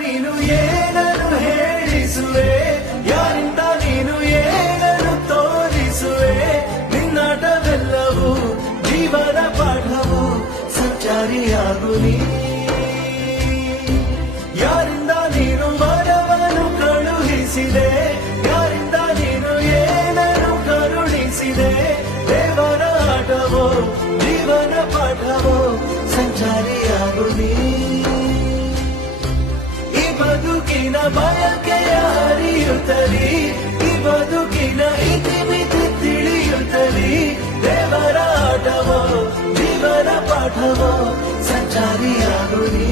ನೀನು ಏನನ್ನು ಹೇಳಿಸುವೆ, ಯಾರಿಂದ ನೀನು ಏನನ್ನು ತೋರಿಸುವೆ. ನಿನ್ನಾಟವೆಲ್ಲವೂ ಜೀವನ ಪಾಠವು, ಸಂಚಾರಿಯಾಗು ನೀ. ಯಾರಿಂದ ನೀನು ವರವನ್ನು ಕಳುಹಿಸಿದೆ, ಯಾರಿಂದ ನೀನು ಏನನ್ನು ಕರುಣಿಸಿದೆ. ದೇವರ ಆಟವೋ ಜೀವನ ಪಾಠವೋ, ಸಂಚಾರಿಯಾಗು ನೀ. ಈ ಬದುಕಿನ ಬಯಕೆಯ ಅರಿಯುತ್ತಲಿ, ಈ ಬದುಕಿನ ಇತಿಮಿತಿ ತಿಳಿಯುತ್ತಲಿ. ದೇವರ ಆಟವೋ ಜೀವನ ಪಾಠವೋ, ಸಂಚಾರಿಯಾಗು ನೀ.